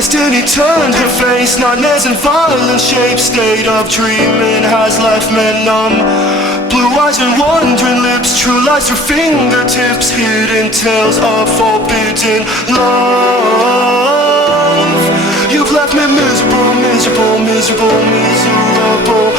Destiny turned her face, nightmares and violent shapes. State of dreaming has left me numb. Blue eyes and wandering lips, true lights through fingertips, hidden tales of forbidden love. You've left me miserable, miserable, miserable, miserable.